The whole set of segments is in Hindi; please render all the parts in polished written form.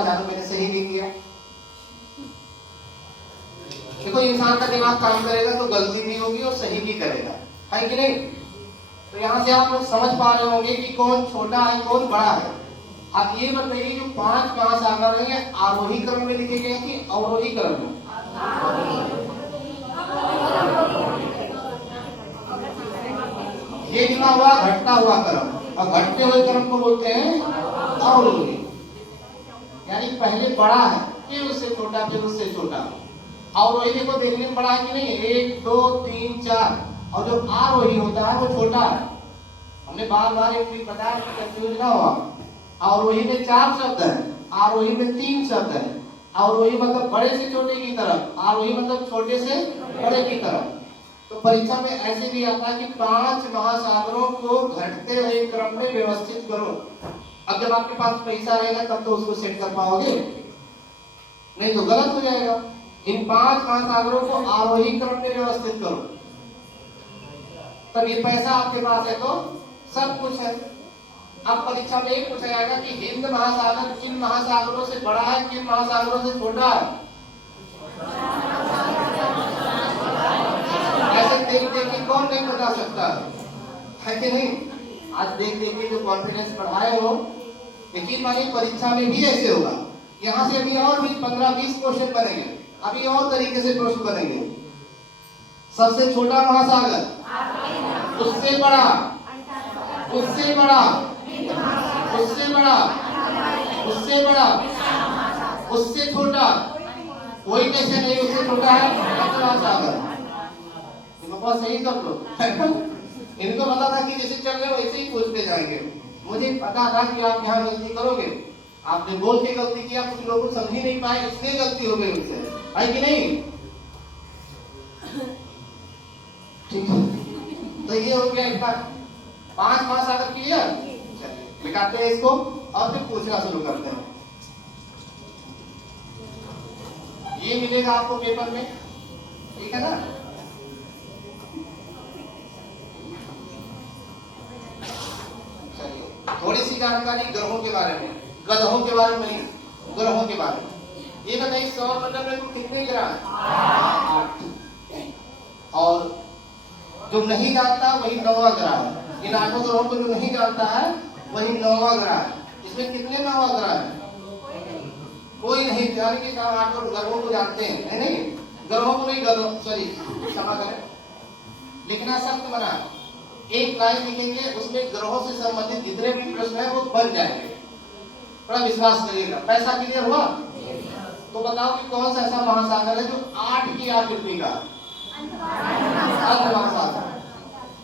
जानो मैंने सही नहीं किया। देखो इंसान का दिमाग काम करेगा तो गलती भी होगी और सही भी करेगा, है कि नहीं? तो यहाँ से आप लोग समझ पा रहे होंगे कि कौन छोटा है कौन बड़ा है। आप ये बताइए जो 5 महासागर हैं आरोही क्रम में लिखे गए कि अवरोही क्रम में? ये लिखा हुआ घटता हुआ क्रम और घटते हुए क्रम को बोलते हैं अवरोही। यानी पहले बड़ा है फिर उससे छोटा फिर उससे छोटा। अवरोही देखो देखने में बड़ा है कि नहीं है? 1 2 3 4 और जो आरोही होता है वो छोटा है। हमने बार बार एक चीज बताया कि कंफ्यूज ना हो। अवरोही में 4 शब्द है, आरोही में 3 शब्द है। अवरोही मतलब बड़े से छोटे की तरफ, आरोही मतलब छोटे से बड़े की तरफ। तो परीक्षा में ऐसे भी आता है कि 5 महासागरों को घटते हुए क्रम में व्यवस्थित करो। अब जब आपके पास पैसा रहेगा तब तो उसको सेट कर पाओगे, नहीं तो गलत हो जाएगा। इन 5 महासागरों को आरोही क्रम में व्यवस्थित करो, तब ये पैसा आपके पास है तो सब कुछ है। अब परीक्षा में एक पूछा जाएगा कि हिंद महासागर किन महासागरों से बड़ा है किन महासागरों से छोटा है? ऐसे देख देख के कौन नहीं बता सकता है कि नहीं? आज देख देख के जो कॉन्फिडेंस बढ़ाए हो, यकीन मानिए परीक्षा में भी ऐसे होगा। यहाँ से अभी और भी 15-20 क्वेश्चन बनेंगे, अभी और तरीके से प्रश्न बनेंगे। सबसे छोटा महासागर, उससे बड़ा, उससे बड़ा, उससे बड़ा, उससे बड़ा, उससे छोटा, कोई कैसे नहीं उससे छोटा है महासागर। तो सही सब लोग इनको पता था कि जैसे चल रहे वैसे ही पूछते जाएंगे। मुझे पता था कि आप यहाँ गलती करोगे, आपने बोल के गलती किया, कुछ लोग समझ ही नहीं पाए इसलिए गलती हो गई उनसे, है कि नहीं? ठीक है, तो ये हो गया इतना 5 महासागर क्लियर। निकालते हैं इसको और फिर पूछना शुरू करते हैं। ये मिलेगा आपको पेपर में, ठीक है ना? थोड़ी सी जानकारी ग्रहों के बारे में, गधों के बारे में नहीं, ग्रहों के बारे में। ये बताइए सौर मंडल में कितने ग्रह हैं? 8। और जो नहीं जानता वही 9वां ग्रह है। इन 8 ग्रहों को जो नहीं जानता है वही 9वां ग्रह है। इसमें कितने 9वां ग्रह है? कोई नहीं जाने के 8 ग्रहों को जानते हैं, है नहीं? ग्रहों को नहीं, ग्रहों सॉरी क्षमा करें, लिखना सख्त बना। एक लाइन लिखेंगे उसमें ग्रहों से संबंधित जितने भी प्रश्न है वो बन जाएंगे। थोड़ा विश्वास करिएगा। पैसा क्लियर हुआ? तो बताओ कि कौन सा ऐसा महासागर है जो 8 की आकृति का? महासागर।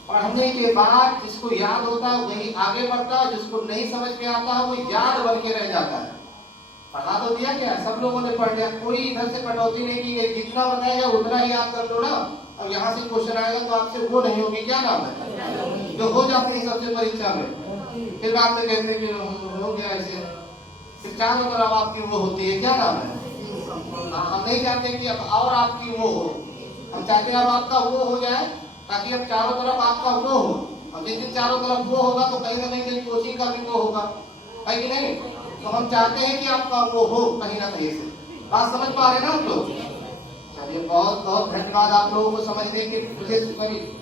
पढ़ने के बाद जिसको याद होता है वही आगे बढ़ता है, जिसको नहीं समझ में आता है वो याद बन के रह जाता है। पढ़ा तो दिया क्या, सब लोगों ने पढ़ लिया, कोई इधर से कटौती नहीं की गई। जितना बताएगा उतना ही याद कर लो ना। अब यहाँ से क्वेश्चन आएगा तो आपसे वो नहीं होगी, क्या नाम है जो हो जाती है सबसे परीक्षा में, फिर बाद में कहते हैं कि हो गया ऐसे, फिर चारों तरफ आपकी वो होती है, क्या नाम है? हम नहीं चाहते कि अब और आपकी वो हो, हम चाहते हैं अब आपका वो हो जाए ताकि अब चारों तरफ आपका वो हो। और जिस दिन चारों तरफ वो होगा तो कहीं ना कहीं कोचिंग का भी वो होगा, है कि नहीं? तो हम चाहते हैं कि आपका वो हो कहीं ना कहीं से। बात समझ पा रहे हैं ना आप लोग? चलिए बहुत बहुत धन्यवाद आप लोगों को समझने के, मुझे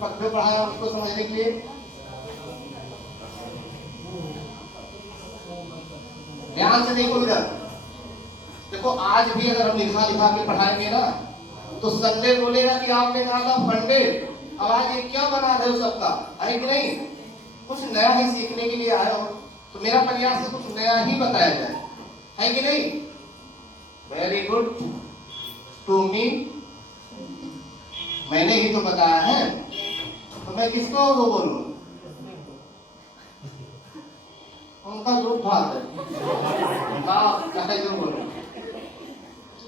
पत्र पढ़ाया उसको समझने के लिए। ध्यान से देखो इधर, देखो आज भी अगर हम लिखा लिखा के पढ़ाएंगे ना तो संडे बोलेगा कि आपने कहा था फंडे, अब आज ये क्या बना रहे हो सबका, है कि नहीं? कुछ नया ही सीखने के लिए आए हो तो मेरा प्रयास है कुछ नया ही बताया जाए, है कि नहीं? वेरी गुड टू मी, मैंने ही तो बताया है तो मैं किसको वो बोलूं? उनका ग्रुप भाग है जो बोलूं।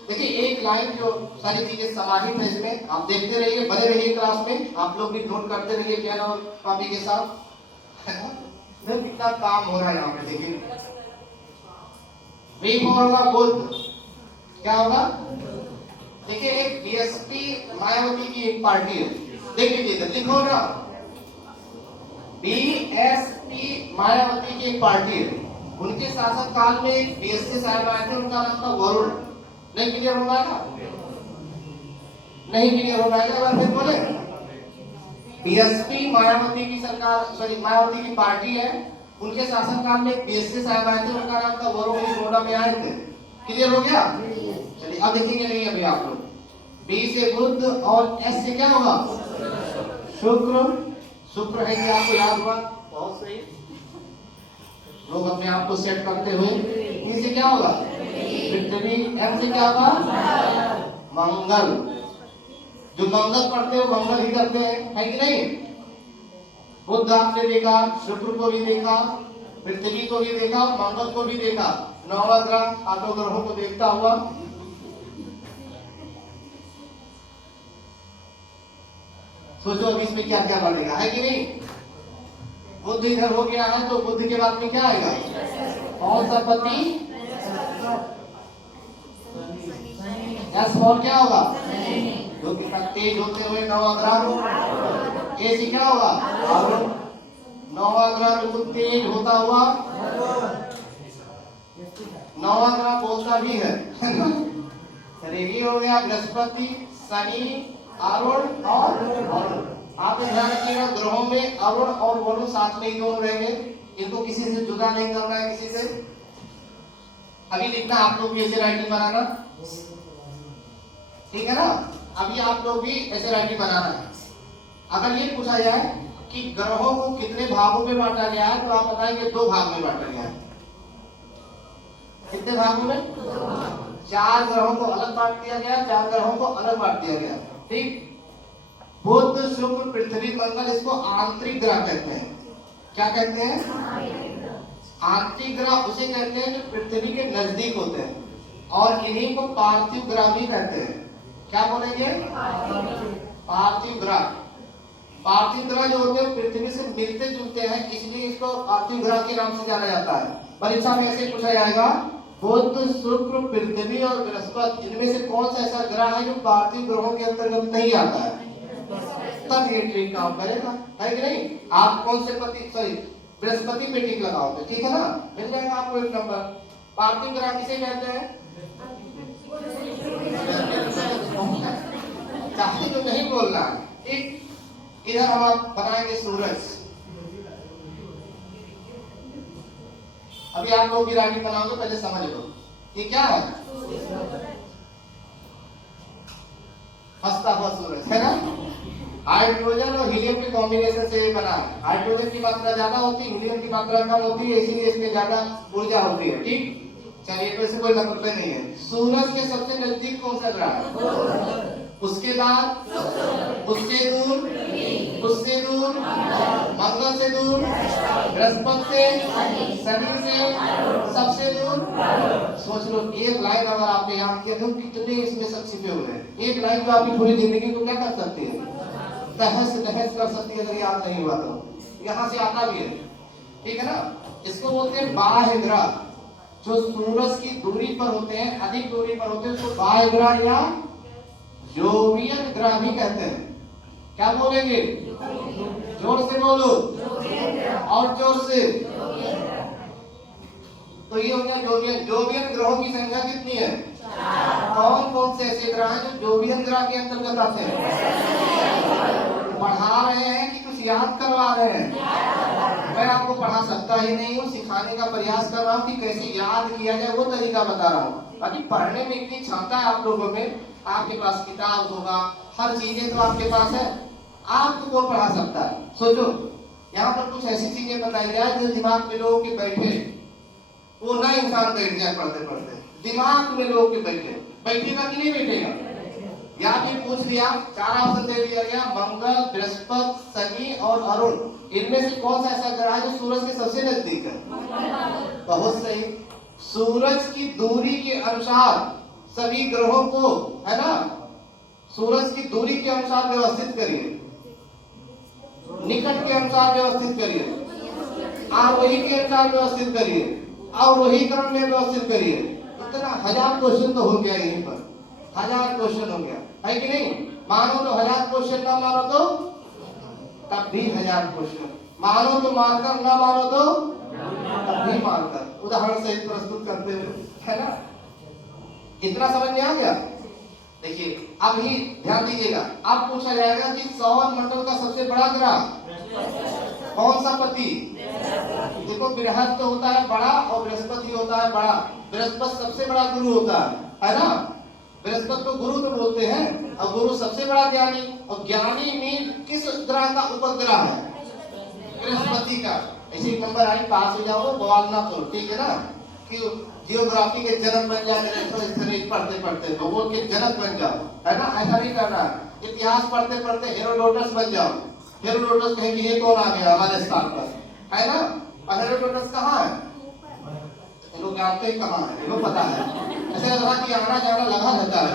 देखिए एक लाइन जो सारी चीजें समाहित है इसमें, आप देखते रहिए, बने रहिए क्लास में, आप लोग भी नोट करते रहिए पेन और कॉपी के साथ, है ना? कितना काम हो रहा है यहाँ पे देखिए। वी फॉर्मूला बोल क्या होगा? देखिए एक बीएसपी मायावती की एक पार्टी है, देख लीजिए लिखो ना, बीएसपी मायावती की एक पार्टी है। उनके शासन काल में एक बीएससी साहब आए थे, उनका नाम था वरुण। नहीं क्लियर हो रहा है? नहीं क्लियर हो रहा है? एक बार फिर बोले। बीएसपी मायावती की सरकार, सॉरी मायावती की पार्टी है, उनके शासन काल में एक बीएससी साहब आए थे, उनका नाम था वरुण, नोएडा में आए थे। क्लियर हो गया? चलिए अब देखेंगे नहीं अभी आप लोग। बी से बुध और एस से क्या होगा? शुक्र। शुक्र है कि आपको याद हुआ? बहुत सही, लोग अपने आप को सेट करते हुए। ई से क्या होगा? पृथ्वी। एम से क्या होगा? मंगल। जो मंगल पढ़ते हो मंगल ही करते हैं, है कि नहीं? बुध आपने देखा, शुक्र को भी देखा, पृथ्वी को भी देखा, मंगल को भी देखा। 9वां ग्रह 8 ग्रहों को देखता हुआ। सोचो अब इसमें क्या क्या बढ़ेगा, है कि नहीं? बुध इधर हो गया है तो बुध के बाद में क्या आएगा? कौन सा पति? और क्या होगा? जो कितना तेज होते हुए 9वां ग्रह। ए से क्या होगा? 9वां ग्रह बिल्कुल तेज होता हुआ। 9वां ग्रह बोलता भी है। चलिए ये हो गया बृहस्पति, शनि, अरुण और वरुण। आप ध्यान रखिएगा, ग्रहों में अरुण और वरुण साथ में ही दोनों रहेंगे, इनको किसी से जुदा नहीं करना है, किसी से। अभी लिखना आप लोग भी ऐसे राइटिंग बनाना, ठीक है ना? अभी आप लोग भी ऐसे राइटिंग बनाना है। अगर ये पूछा जाए कि ग्रहों को कितने भागों में बांटा गया है, तो आप बताएंगे 2 भाग में बांटा गया है। कितने भागों में? 4 ग्रहों को अलग बांट दिया गया, 4 ग्रहों को अलग बांट दिया गया, ठीक। बुध, शुक्र, पृथ्वी, मंगल, इसको आंतरिक ग्रह कहते हैं। क्या कहते हैं? आंतरिक ग्रह उसे कहते हैं जो पृथ्वी के नजदीक होते हैं, और इन्हीं को पार्थिव ग्रह भी कहते हैं। क्या बोलेंगे? पार्थिव ग्रह। पार्थिव ग्रह जो होते हैं पृथ्वी से मिलते जुलते हैं, इसलिए इसको पार्थिव ग्रह के नाम से जाना जाता है। परीक्षा में ऐसे पूछा जाएगा, बुध, शुक्र, पृथ्वी और बृहस्पति, इनमें से कौन सा ऐसा ग्रह है जो पार्थिव ग्रहों के अंतर्गत नहीं आता है? तब ये ट्रिक काम करेगा, है कि नहीं? आप कौन से बृहस्पति पे टिक लगाओगे, ठीक है ना? मिल जाएगा आपको 1 नंबर। पार्थिव ग्रह किसे कहते हैं? चाहे तो नहीं बोलना, ठीक। इधर हम आप बनाएंगे सूरज। अभी आप लोग भी राइटिंग बनाओगे, पहले समझ लो ये क्या है। हंसता हुआ सूरज, है ना? हाइड्रोजन और हीलियम के कॉम्बिनेशन से ये बना है। हाइड्रोजन की मात्रा ज्यादा होती है, हीलियम की मात्रा कम होती है, इसीलिए इसमें ज्यादा ऊर्जा होती है, ठीक। चलिए तो इससे कोई मतलब नहीं है। सूरज के सबसे नजदीक कौन सा ग्रह है? उसके बाद, उससे दूर, उससे दूर, मंगल से दूर, बृहस्पति से, शनि से, सबसे दूर। सोच लो, एक लाइन अगर आपने याद किया तो कितने इसमें सब छिपे हुए हैं। एक लाइन जो आपकी पूरी जिंदगी को क्या कर सकती है? तहस नहस कर सकती है, अगर याद नहीं हुआ तो। यहाँ से आता भी है, ठीक है ना? इसको बोलते हैं बाह्य ग्रह। जो सूरज की दूरी पर होते हैं, अधिक दूरी पर होते हैं, उसको बाह्य ग्रह या जोवियन ग्रह भी कहते हैं। क्या बोलेंगे? जोर से बोलो, और जोर से। तो ये हो गया जोवियन। जोवियन ग्रहों की संख्या कितनी है? कौन कौन से ऐसे ग्रह हैं जो जोवियन ग्रह के अंतर्गत आते हैं? पढ़ा रहे हैं कि कुछ याद करवा रहे हैं? मैं आपको पढ़ा सकता ही नहीं हूँ, सिखाने का प्रयास कर रहा हूँ कि कैसे याद किया जाए, वो तरीका बता रहा हूँ। बाकी पढ़ने में इतनी क्षमता है आप लोगों में, आपके पास किताब होगा, हर चीजें तो आपके पास है, आपको कौन पढ़ा सकता है? सोचो, यहाँ पर कुछ ऐसी चीजें बताई जाए जो दिमाग में लोगों के बैठे, वो ना इंसान बैठ जाए पढ़ते पढ़ते, दिमाग में लोगों के बैठेगा कि नहीं बैठेगा? या फिर पूछ लिया, 4 ऑप्शन दे दिया गया, मंगल, बृहस्पति, शनि और अरुण, इनमें से कौन सा ऐसा ग्रह है जो सूरज के सबसे नजदीक है? बहुत सही। सूरज की दूरी के अनुसार सभी ग्रहों को, है ना, सूरज की दूरी के अनुसार व्यवस्थित करिए, निकट के अनुसार व्यवस्थित करिए, आरोही के अनुसार व्यवस्थित करिए, अवरोही क्रम में व्यवस्थित करिए। इतना 1000 क्वेश्चन तो हो गया यहीं पर, 1000 क्वेश्चन हो गया, है कि नहीं? मानो तो 1000 क्वेश्चन, ना मानो तो तब भी 1000 क्वेश्चन, मानो तो मानकर, ना मानो तो तब भी मानकर। उदाहरण सहित प्रस्तुत करते हुए, है ना। इतना समझ में आ गया। देखिए अभी ध्यान दीजिएगा, अब पूछा जाएगा कि सौर मंडल का सबसे बड़ा ग्रह कौन सा पति। देखो बृहस्पति तो होता है बड़ा और बृहस्पति होता है बड़ा। बृहस्पति सबसे बड़ा गुरु होता है ना। बृहस्पति को गुरु तो बोलते हैं, और गुरु सबसे बड़ा ज्ञानी, और ज्ञानी में किस ग्रह का उपग्रह है? बृहस्पति का। ऐसे नंबर आई पास हो जाओ, बवाल ना करो, ठीक है ना। कि जियोग्राफी के जनक बन जाओ, पढ़ते पढ़ते भूगोल के जनक बन जाओ, है ना। ऐसा नहीं करना। इतिहास पढ़ते पढ़ते हेरोडोटस बन जाओ। हेरोडोटस कहे कि ये कौन आ गया हमारे स्थान पर, है ना। और हेरोडोटस कहाँ है? लोग जानते हैं कहाँ है, लोग पता है। ऐसे लग रहा कि आना जाना लगा रहता है।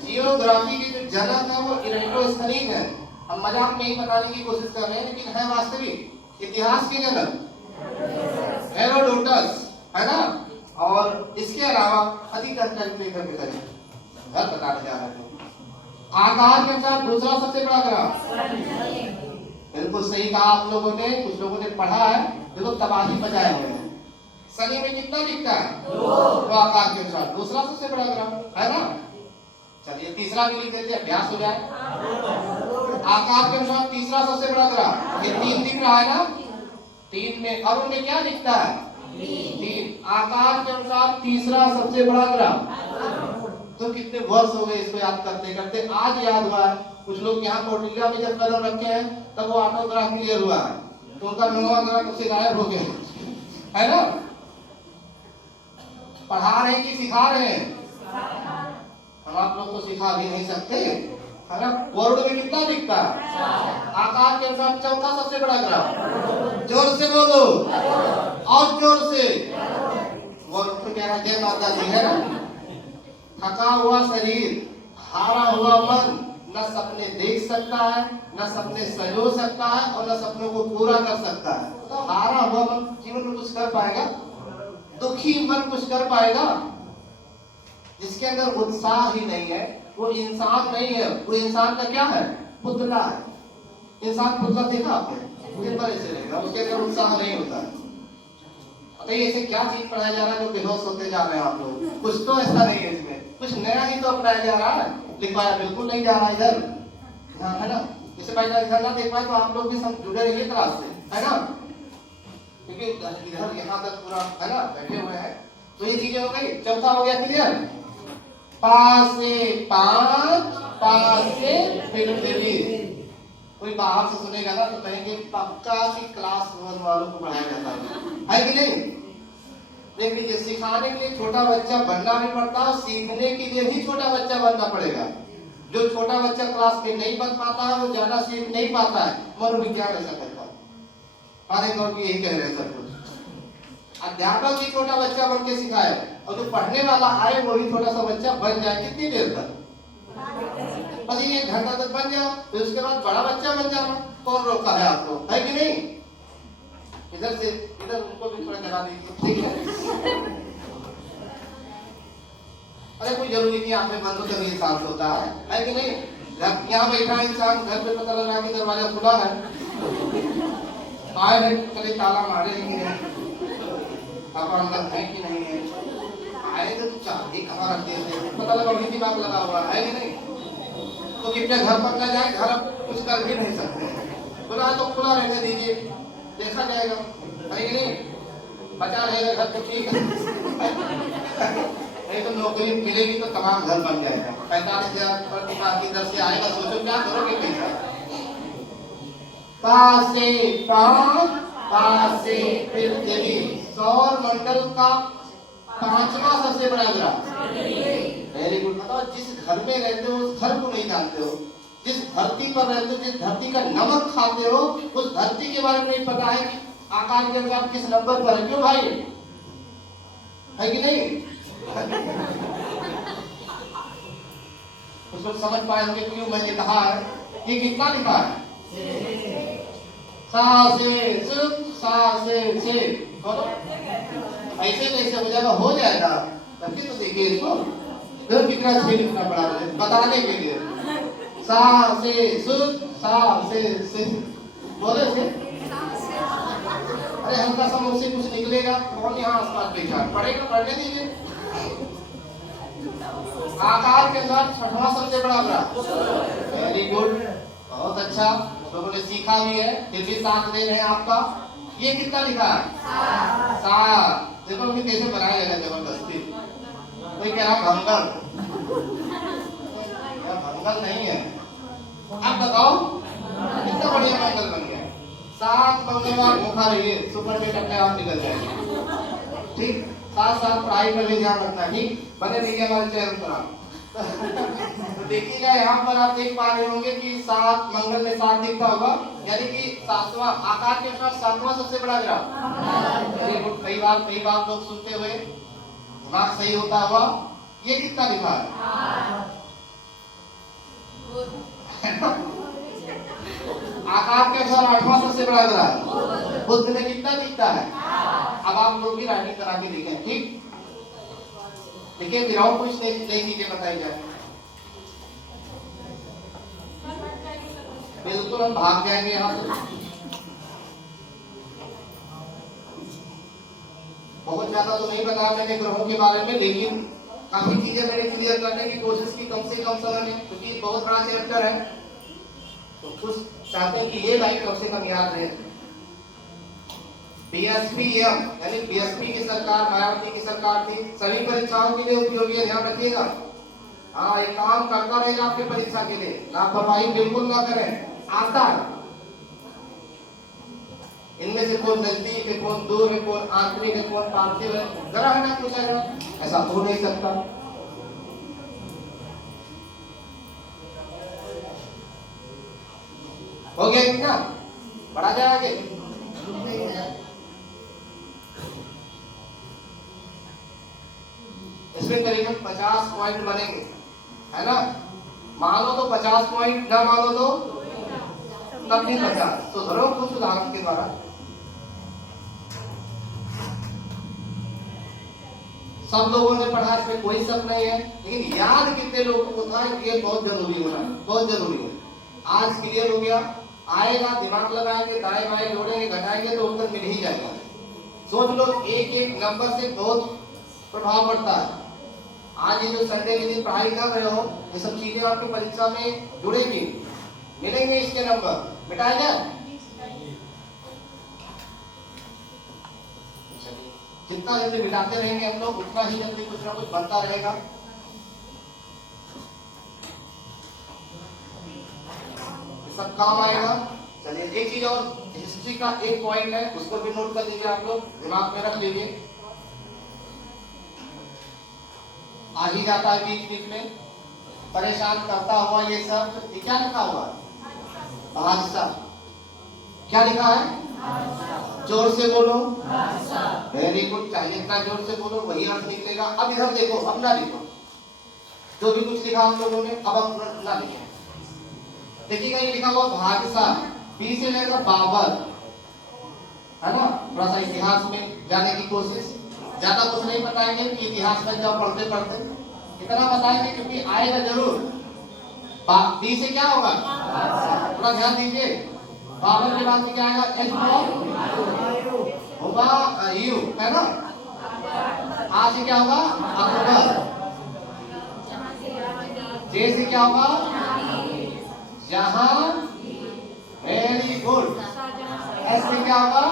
जियोग्राफी के जो जनक है वो इरेटोस्थनीज है। हम मजाक में ही बताने की कोशिश कर रहे हैं, लेकिन है वास्तविक इतिहास के जनक हेरोडोटस, है ना। और इसके अलावा अधिक जानकारी घर बताने जा रहे हैं। आकार के अनुसार दूसरा सबसे बड़ा ग्रह, बिल्कुल सही कहा आप लोगों ने। कुछ लोगों ने पढ़ा है, देखो तबाही बजाए हुए हैं। शनि में कितना दिखता है? तो आकार के अनुसार दूसरा सबसे बड़ा ग्रह, है ना। चलिए तीसरा भी लिख देते हैं, अभ्यास हो जाए। आकार के अनुसार तीसरा सबसे बड़ा ग्रह, ये 3 दिख रहा है ना। 3 में अरुण में क्या दिखता है? 3। आकार के अनुसार तीसरा सबसे बड़ा ग्रह। तो कितने वर्ष हो गए इसको याद करते करते, आज याद हुआ है। कुछ लोग यहाँ कौटिल्य में जब कदम रखे हैं तब वो 8वां ग्रह क्लियर हुआ है, तो उनका 9वां ग्रह कब से गायब हो गया, है ना। पढ़ा रहे हैं कि सिखा रहे हैं? हम आप लोग तो सिखा भी नहीं सकते, है ना। वरुण में कितना दिखता है? आकार के अनुसार चौथा सबसे बड़ा ग्रह। जोर से बोलो, और जोर से। वरुण को क्या है? जय माता दी, है ना। थका हुआ शरीर, हारा हुआ मन न सपने देख सकता है, न सपने संजो सकता है, और न सपनों को पूरा कर सकता है। तो हारा हुआ मन जीवन में कुछ कर पाएगा? दुखी मन कुछ कर पाएगा? जिसके अंदर उत्साह ही नहीं है वो इंसान नहीं है। वो इंसान का क्या है? पुतला है। इंसान पुतला देखा आपने? दिन भर ऐसे रहेगा, उसके अंदर उत्साह नहीं होता है। बताइए ऐसे क्या चीज पढ़ाया जा रहा है जो बेहोश होते जा रहे हैं आप लोग? कुछ तो ऐसा नहीं है इसमें, कुछ नया ही तो अपनाया जा रहा है। लिखवाया बिल्कुल नहीं जा रहा इधर, है ना। जैसे भाई इधर ना देख पाए तो आप लोग भी सब जुड़े रहिए क्लास से, है ना। क्योंकि इधर यहाँ तक पूरा, है ना, बैठे हुए हैं। तो ये चीजें हो गई। चौथा हो गया क्लियर। पास से 5, पास से पृथ्वी। कोई बाहर से सुनेगा ना तो कहेंगे पक्का की क्लास 1 वालों को पढ़ाया जाता है कि नहीं। देख लीजिए, सिखाने के लिए छोटा बच्चा बनना भी पड़ता है, सीखने के लिए भी छोटा बच्चा बनना पड़ेगा। जो छोटा बच्चा क्लास में नहीं बन पाता है वो ज्यादा सीख नहीं पाता है। मनोविज्ञान ऐसा कहता है, हमारे गौर की यही कह रहे हैं सब कुछ। अध्यापक भी छोटा बच्चा बन के सिखाए, और जो पढ़ने वाला आए वो भी छोटा सा बच्चा बन जाए। कितनी देर तक? बस 1 घंटा तक बन जाओ, फिर उसके बाद बड़ा बच्चा बन जाओ। कौन रोका है आपको, है कि नहीं। इधर से इधर उनको भी थोड़ा जगा दीजिए, ठीक है। अरे कोई जरूरी नहीं आंखें बंद हो तभी शांत होता है कि नहीं। यहाँ बैठा इंसान, घर पे पता लगा कि दरवाजा खुला है, आए है चले ताला मारे कि नहीं, पापा अंदर है कि नहीं है। आए तो चाबी कहाँ रख दिए, पता लगा वही दिमाग लगा हुआ है कि नहीं। तो कितने घर पर न जाए, घर कुछ कर भी नहीं सकते। खुला तो खुला रहने दीजिए, देखा जाएगा, है कि नहीं। बचा रहेगा घर तो ठीक है, नहीं तो नौकरी मिलेगी तो तमाम घर बन जाएगा। 45,000 प्रति माह की दर से आएगा, सोचो क्या करोगे पैसा। पास से 5, पास से पृथ्वी। सौर मंडल का 5वां सबसे बड़ा ग्रह। Very good. बताओ जिस घर में रहते हो उस घर को नहीं जानते हो, जिस धरती पर रहते हो, जिस धरती का नमक खाते हो, उस धरती के बारे में नहीं पता है कि आकार के अनुसार किस नंबर पर है। क्यों भाई, है कि नहीं। उसको समझ पाए होंगे क्यों मैंने कहा है। ये कितना लिखा है? सा से ऐसे कैसे हो जाएगा? हो जाएगा। तभी तो देखिए इसको कितना छे लिखना पड़ा है बताने के लिए। सा से बोले से अरे हल्का सा मुंह से कुछ निकलेगा, कौन यहाँ आसपास बैठा है, पढ़ेगा, पढ़ने दीजिए। आकार के साथ छठवां सबसे बड़ा ग्रह। वेरी गुड, बहुत अच्छा, लोगों ने सीखा भी है, फिर भी साथ दे रहे हैं आपका। ये कितना लिखा है? 7। देखो अभी कैसे बनाया जाएगा जबरदस्ती। कोई कह रहा भंगल, भंगल नहीं है। अब बताओ कितना बढ़िया मंगल बन गया। 7 मंगलवार भूखा रहिए, सुपर वेट अपने आप निकल जाएगा। ठीक, साथ पढ़ाई पर भी ध्यान रखना। ठीक, बने रहिए हमारे चैनल पर आप। तो देखिएगा यहाँ पर आप देख पा रहे होंगे कि 7 मंगल में 7 दिखता होगा, यानी कि 7वां आकार के अनुसार 7वां सबसे बड़ा ग्रह। वेरी गुड, कई बार लोग सुनते हुए दिमाग सही होता हुआ। ये कितना लिखा है? आकार के अनुसार 8वां सबसे बड़ा ग्रह है। बुध में कितना दिखता है? अब आप लोग भी राइटिंग करा के देखें। ठीक, देखिए गिराओ, कुछ नई चीजें बताई जाए। बिल्कुल हम भाग जाएंगे यहाँ से। बहुत ज्यादा तो नहीं बताया मैंने ग्रहों के बारे में, लेकिन काफी चीजें मैंने क्लियर करने की कोशिश की कम से कम समय में, क्योंकि बहुत बड़ा चैप्टर है। तो कुछ चाहते हैं कि ये लाइन कम से कम याद रहे। बीएसपीएम यानी बीएसपी की सरकार, मायावती की सरकार थी, सभी परीक्षाओं के लिए उपयोगी है, ध्यान रखिएगा। हाँ, ये काम करता रहेगा आपकी परीक्षा के लिए, लापरवाही बिल्कुल ना करें। आता है इनमें से कौन नजदीक है, कौन दूर है, कौन आंतरिक है, कौन पार्थिव है, ग्रह है ना पूछा जाए, ऐसा हो नहीं सकता। हो गया कितना? बढ़ा जाए आगे। इसमें करीबन 50 पॉइंट बनेंगे, है ना? मानो तो 50 पॉइंट, ना मानो तो तब भी 50। तो धरो कुछ उदाहरण के द्वारा। सब लोगों ने पढ़ा, इसमें कोई शक नहीं है, लेकिन याद कितने लोगों को था ये बहुत जरूरी होना है, बहुत जरूरी है। आज क्लियर हो गया, आएगा, दिमाग लगाएंगे, दाएं बाएं जोड़ेंगे, घटाएंगे तो उत्तर मिल ही जाएगा। सोच लो, एक एक नंबर से बहुत प्रभाव पड़ता है। आज ये जो संडे के दिन पढ़ाई कर रहे हो, ये सब चीजें आपकी परीक्षा में जुड़ेंगी, मिलेंगे इसके नंबर। मिटाया जाए, जितना जल्दी मिटाते रहेंगे हम लोग, उतना ही जल्दी कुछ ना कुछ बनता रहेगा। सब काम आएगा। चलिए, एक चीज और, हिस्ट्री का एक पॉइंट है, उसको भी नोट कर लीजिए, आप लोग दिमाग में रख लीजिए। आ ही जाता है बीच बीच में, परेशान करता हुआ ये सब। ये क्या लिखा हुआ है? बादशाह। क्या लिखा है? जोर से बोलो। वेरी गुड, चाहिए इतना जोर से बोलो, वही अर्थ निकलेगा। अब इधर देखो, अब ना लिखो जो भी कुछ लिखा हम लोगों ने, अब हम ना लिखे। देखिएगा, ये लिखा हुआ बादशाह, बी से लेकर बाबर, है ना? थोड़ा सा इतिहास में जाने की कोशिश, ज्यादा कुछ नहीं बताएंगे कि इतिहास में जाओ पढ़ते पढ़ते, इतना बताएंगे क्योंकि आएगा जरूर। बी से क्या होगा? थोड़ा ध्यान दीजिए, बाबर के बाद क्या आएगा? एच होगा यू, है ना? आ से क्या होगा? अकबर। जे से क्या होगा? जहां। Very good. एस से क्या होगा?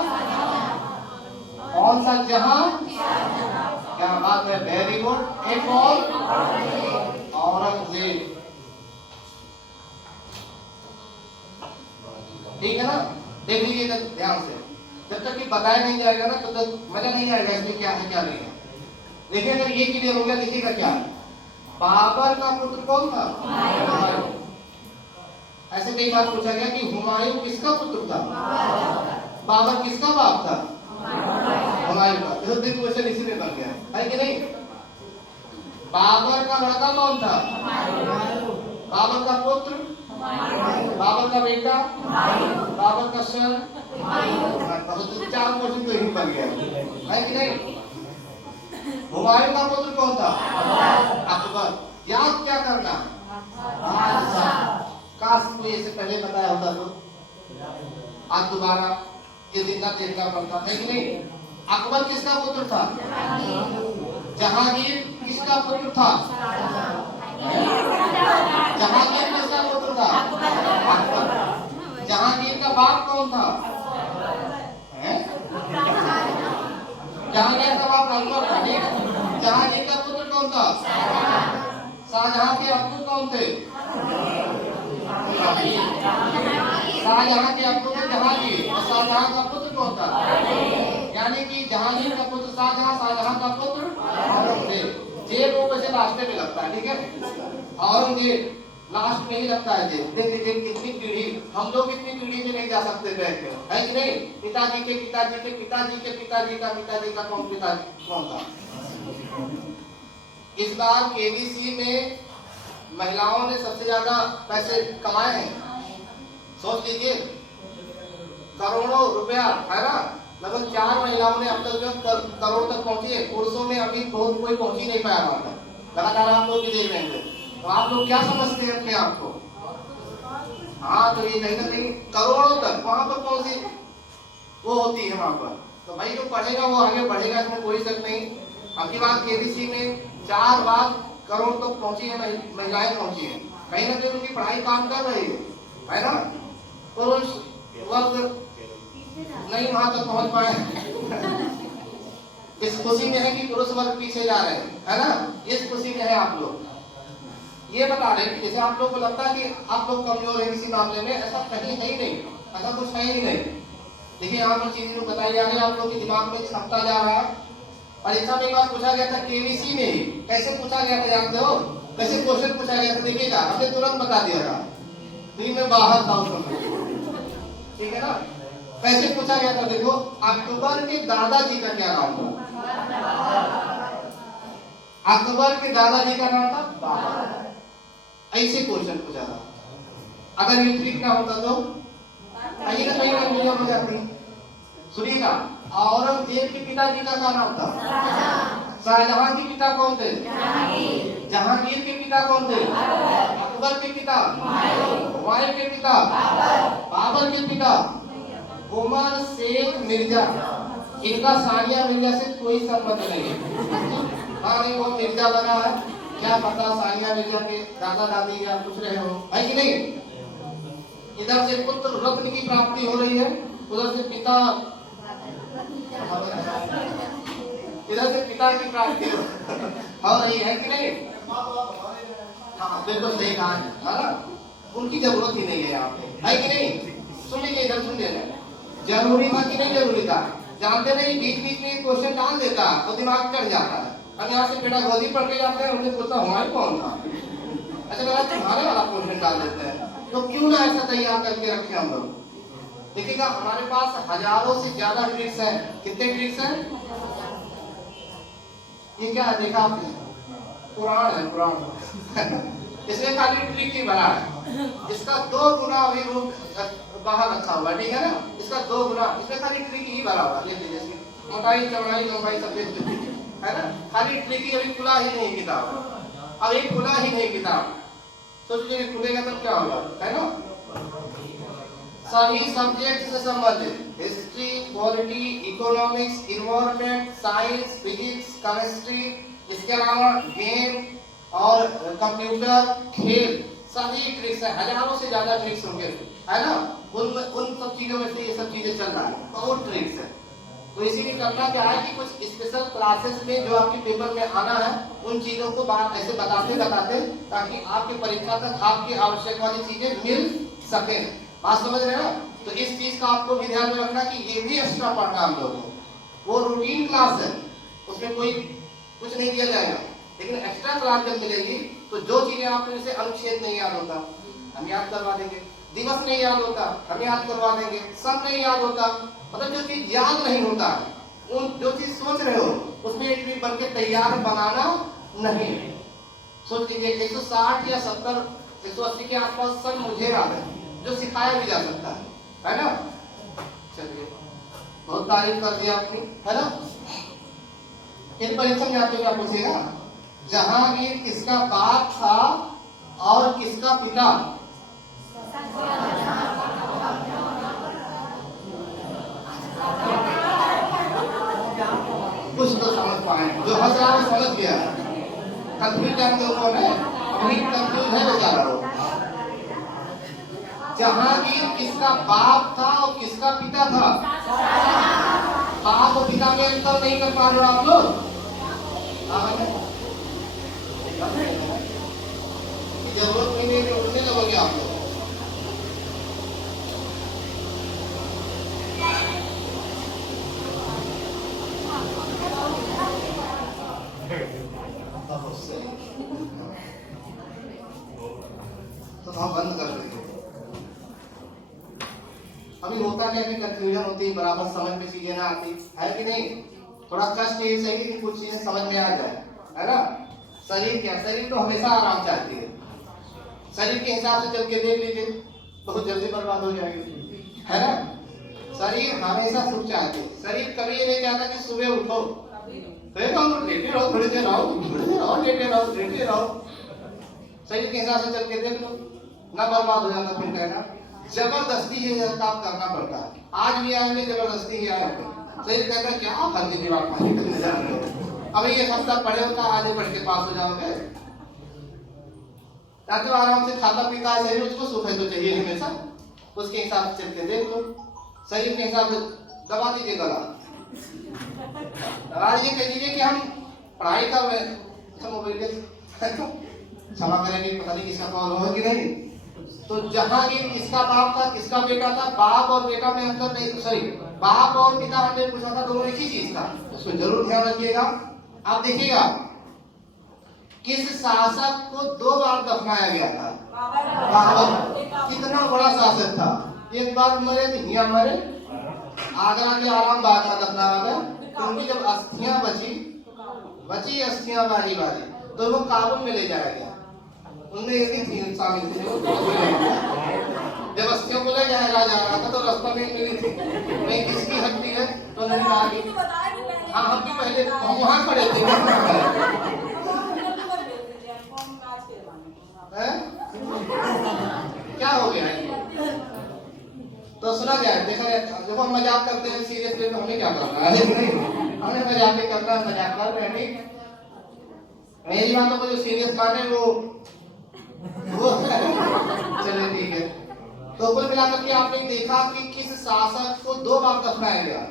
कौन सा? जहां। क्या बात है, वेरी गुड। एक और, औरंगजेब। ठीक है ना? देख लीजिएगा ध्यान से, जब तक कि बताया नहीं जाएगा ना, तब तक मजा नहीं आएगा इसमें क्या है क्या नहीं है। देखिए, अगर ये क्लियर हो गया, देखिएगा क्या, बाबर का पुत्र कौन था? हुमायूं। ऐसे कई बार पूछा गया कि हुमायूं किसका पुत्र था? बाबर किसका बाप था? हुमायूं का। तो देखो क्वेश्चन इसी में बन गया है कि नहीं? बाबर का लड़का कौन था? बाबर का पुत्र, बाबर का बेटा, बाबर का सन, बहुत 4 क्वेश्चन तो यही बन गया है कि नहीं? हुमायूं का पुत्र कौन था? अकबर। याद क्या करना? बादशाह। काश कोई इससे पहले बताया होता तो। आज दोबारा ये जितना देखना पड़ता है कि नहीं। अकबर किसका पुत्र था? जहांगीर किसका पुत्र था? जहांगीर किसका पुत्र था? अकबर। जहांगीर का बाप कौन था? जहांगीर का बाप अकबर था। जहांगीर का पुत्र कौन था? शाहजहां के अब्बू कौन थे? शाहजहां के अब्बू थे जहांगीर, और शाहजहां का पुत्र कौन था? यानी कि जहांगीर का पुत्र शाहजहां, शाहजहां का पुत्र औरंगजेब। जेब वो वैसे लास्ट में लगता है, ठीक है। औरंगजेब लास्ट में ही लगता है जेब। देख लीजिए कितनी पीढ़ी, हम लोग इतनी पीढ़ी में नहीं जा सकते बैठ कर, है कि नहीं। पिताजी के पिताजी के पिताजी के पिताजी का पिताजी का कौन पिताजी कौन था? इस बार केबीसी में महिलाओं ने सबसे ज्यादा पैसे कमाए हैं। सोच लीजिए, करोड़ों रुपया है ना। लगभग 4 महिलाओं ने अब तक जो करोड़ तक पहुंची है। पुरुषों में अभी बहुत कोई पहुंच ही नहीं पाया वहां तक। लगातार आप लोग भी देख रहे हैं, तो आप लोग क्या समझते हैं अपने आप को? हाँ, तो ये कहीं ना कहीं करोड़ों तक वहां पर कौन सी वो होती है वहां पर। तो भाई जो पढ़ेगा वो आगे बढ़ेगा, इसमें कोई शक नहीं। आपकी बात केबीसी में 4 लाख करोड़ तक पहुंची है, महिलाएं पहुंची है। कहीं ना कहीं उनकी पढ़ाई काम कर रही है ना। पुरुष वर्ग नहीं वहां तक पहुंच पाए। इस खुशी में है कि पुरुष वर्ग पीछे जा रहे हैं, है ना। इस खुशी में है आप लोग। ये बता रहे कि जैसे आप लोग को लगता है कि आप लोग कमजोर है किसी मामले में, ऐसा कहीं है ही नहीं, ऐसा कुछ है ही नहीं। देखिए यहाँ पर चीजें बताई जा रही है, आप लोग के दिमाग में छपता जा रहा है। परीक्षा में एक बार पूछा गया था केबीसी में ही, कैसे पूछा गया था जानते हो? कैसे क्वेश्चन पूछा गया था? देखिएगा, हमने तुरंत बता दिया था, फिर मैं बाहर था उस समय, ठीक है ना। कैसे पूछा गया था? देखो, अकबर के दादाजी का क्या नाम था? अकबर के दादाजी का नाम था बाबर। ऐसे क्वेश्चन पूछा था। अगर ये ट्रिक ना होता तो कहीं ना कहीं कंफ्यूजन हो जाती। सुनिएगा, औरंगजेब के पिताजी का क्या नाम था? शाहजहां के पिता कौन थे? जहांगीर के पिता कौन थे? अकबर के पिता? हुमायूं के पिता? बाबर के पिता? उमर शेख मिर्जा। इनका सानिया मिर्जा से कोई संबंध नहीं है। हाँ नहीं, वो मिर्जा लगा है, क्या पता सानिया मिर्जा के दादा दादी या कुछ रहे हो, है कि नहीं। इधर से पुत्र रत्न की प्राप्ति हो रही है, उधर से पिता, इधर से पिता की प्राप्ति हो रही है कि नहीं। हाँ बिल्कुल सही कहा है, उनकी जरूरत ही नहीं है यहाँ पे, है कि नहीं। सुन लीजिए, इधर सुन लीजिए, जरूरी था कि नहीं जरूरी था? जानते नहीं, बीच बीच में क्वेश्चन डाल देता तो दिमाग चढ़ जाता है। अब यहाँ से बेटा गोदी पढ़ के जाते हैं, उनसे पूछता हुमायूं कौन था? अच्छा बेटा तुम्हारे वाला क्वेश्चन डाल देते हैं, तो क्यों ना ऐसा तैयार करके रखे हम लोग। देखिएगा, हमारे पास हजारों से ज्यादा ट्रिक्स हैं। कितने ट्रिक्स हैं? ये क्या है देखा आपने? पुराण है, पुराण। इसमें खाली ट्रिक ही बना है। इसका 2 गुना अभी रूप बाहर रखा हुआ, ठीक है ना। इसका 2 गुना, इसमें खाली ट्रिक ही भरा हुआ। ये देखिए, मोटाई चौड़ाई लंबाई सब है ना, खाली ट्रिक ही। अभी खुला ही नहीं किताब, अब एक खुला ही नहीं किताब। सोचिए खुलेगा तब क्या होगा, है ना। सभी सब्जेक्ट से संबंधित history, polity, economics, environment, science, physics, chemistry, इसके अलावा गेम और कंप्यूटर, खेल, सभी ट्रिक्स है। हजारों से ज्यादा ट्रिक्स होंगे, है ना। उन सब चीजों में से ये सब चीजें चल रहा है, बहुत ट्रिक्स है। तो इसीलिए करना क्या है कि कुछ स्पेशल क्लासेस में जो आपके पेपर में आना है, उन चीजों को बात ऐसे बताते ताकि आपके परीक्षा तक आपकी आवश्यक वाली चीजें मिल सके। बात समझ रहे हैं ना। तो इस चीज का आपको भी ध्यान में रखना कि ये भी एक्स्ट्रा पढ़ना हम लोगों को। वो रूटीन क्लास है, उसमें कोई कुछ नहीं दिया जाएगा, लेकिन एक्स्ट्रा क्लास जब मिलेगी तो जो चीजें आपको, जैसे अनुच्छेद नहीं याद होता हम याद करवा देंगे, दिवस नहीं याद होता हम याद करवा देंगे, सन नहीं याद होता, मतलब जो चीज याद नहीं होता, उन जो चीज सोच रहे हो उसमें एक ट्रिक बन के तैयार बनाना नहीं। सोच लीजिए 160 या 70 180 के आसपास सन मुझे याद है, जो सिखाया भी जा सकता है ना। चलिए, बहुत तारीफ कर दिया आपने, है ना। इन परीक्षा में आपको क्या पूछेगा? जहांगीर किसका बाप था और किसका पिता? कुछ तो समझ पाए, जो हंस रहा है वो समझ गया। कंफ्यूज है हम लोगों ने, अभी कंफ्यूज है बेचारा वो। जहांगीर किसका बाप था और किसका पिता था? बाप और पिता में अंतर नहीं कर पा रहे आप लोग? जरूरत नहीं है कि उठने लगोगे आप लोग। तो हम बंद कर देंगे। अभी होता क्या है कि कंफ्यूजन होती है, बराबर समझ में चीजें ना आती है कि नहीं? थोड़ा कष्ट ये सही कि कुछ चीजें समझ में आ जाए, है ना? शरीर क्या, शरीर तो हमेशा आराम चाहती है। शरीर के हिसाब से चल के देख लीजिए, बहुत जल्दी बर्बाद हो जाएगी, है ना? शरीर हमेशा सुख चाहती है। शरीर कभी ये नहीं चाहता कि सुबह उठो लेटे रहो, थोड़ी देर रहो, लेटे रहो। शरीर के हिसाब से चल के देख लो, ना बर्बाद हो जाता फिर कहना। जबरदस्ती ये काम करना पड़ता है। आज भी आएंगे, जबरदस्ती ही आएंगे। शरीर कहता है क्या फर्जी की बात मानी करने जा रहे हो, अभी ये हफ्ता पढ़े होता, आगे पढ़ के पास हो जाओगे। तो आराम से खाता पीता है शरीर, उसको सुख है तो चाहिए हमेशा, उसके हिसाब से चल के देख लो। शरीर के हिसाब से दबा दीजिए गला, दबा दीजिए, कह दीजिए कि हम पढ़ाई कर रहे हैं, क्षमा करेंगे, पता नहीं किसका कॉल होगा कि नहीं। तो जहांगीर किसका बाप था, किसका बेटा था? बाप और बेटा में अंतर नहीं, सॉरी, बाप और पिता हमने पूछा था, दोनों एक ही चीज था, उसको जरूर ध्यान रखिएगा। आप देखिएगा किस शासक को 2 बार दफनाया गया था? बाबर। कितना बड़ा शासक था, एक बार मरे तो हिया मरे, आगरा के आराम बाग में दफनाया गया। तो उनकी जब अस्थियां बची अस्थियां बारी तो वो काबुल में ले जाया गया। उनमें एक ही थी शामिल थी, जब अस्थियों को ले जाया जा रहा था तो रास्ता में मिली थी, नहीं किसकी हड्डी है तो नहीं कहा कि हाँ हम भी पहले हम वहाँ खड़े थे। क्या हो गया तो सुना गया, देखा जब हम मजाक करते हैं सीरियसली तो हमें क्या करना है? हमें मजाक ही करना है, मजाक कर रहे हैं। मेरी बातों को जो सीरियस माने वो चले ठीक है। तो कुल मिलाकर के आपने देखा कि किस शासक को 2 बार दफनाया गया।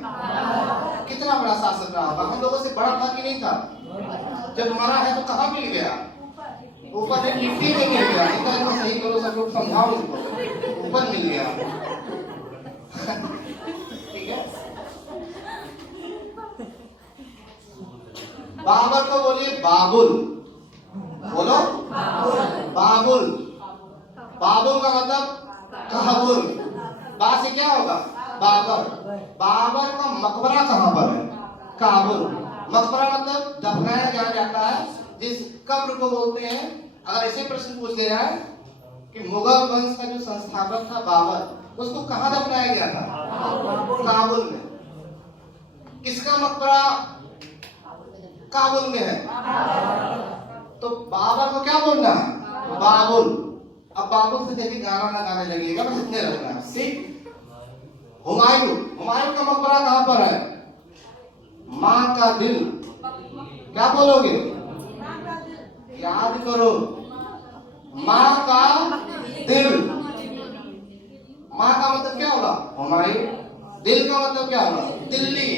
कितना बड़ा शासक रहा होगा, हम लोगों से बड़ा था कि नहीं था? जब मरा है तो कहाँ मिल गया? ऊपर ने मिट्टी में मिल गया। इतना सही करो, सब लोग समझाओ उसको, ऊपर मिल गया। ठीक है। बाबर को बोलिए बाबुल, बोलो बाबुल। बाबुल का मतलब काबुल, बा से क्या होगा? बाबर। बाबर का मकबरा कहाँ पर है? काबुल। मकबरा मतलब दफनाया जाता है, जिस कब्र को बोलते हैं। अगर ऐसे प्रश्न पूछ ले रहा है कि मुगल वंश का जो संस्थापक था बाबर, उसको कहाँ दफनाया गया था? काबुल में। किसका मकबरा काबुल में है? तो बाबर को क्या बोलना है? बाबुल। अब बाबुल से देखिए गाना ना गाने लगिएगा, बस इतने रखना है। ठीक। हुमायूं, हुमायूं का मकबरा कहाँ पर है? माँ का दिल। क्या बोलोगे? याद करो, माँ का दिल। माँ का मतलब क्या होगा? हुमायूं। दिल का मतलब क्या होगा? दिल्ली।